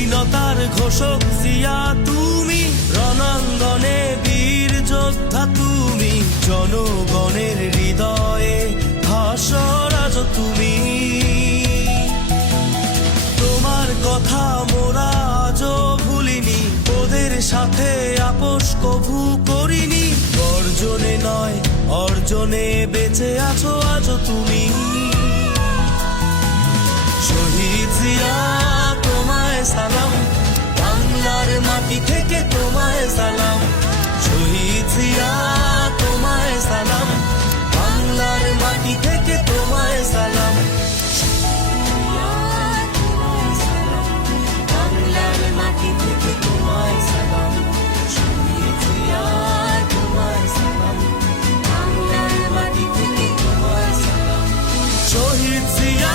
স্বাধীনতার ঘোষক জিয়া তুমি, রণাঙ্গনে বীর যোদ্ধা তুমি, জনগণের হৃদয়ে ভাস্বরাজ তুমি। তোমার কথা মোরা আজও ভুলিনি, ওদের সাথে আপোষ কভু করিনি। গর্জনে নয় অর্জনে বেঁচে আছো আজও তুমি। শহীদ জিয়া তোমায় সালাম, বাংলার মাটি থেকে তোমায় সালাম। শহীদ জিয়া তোমায় সালাম, বাংলার মাটি থেকে তোমায় সালাম। বাংলার মাটি থেকে তোমায় সালাম। শহীদ জিয়া তোমায় সালাম, বাংলার মাটি থেকে তোমায় সালাম। শহীদ জিয়া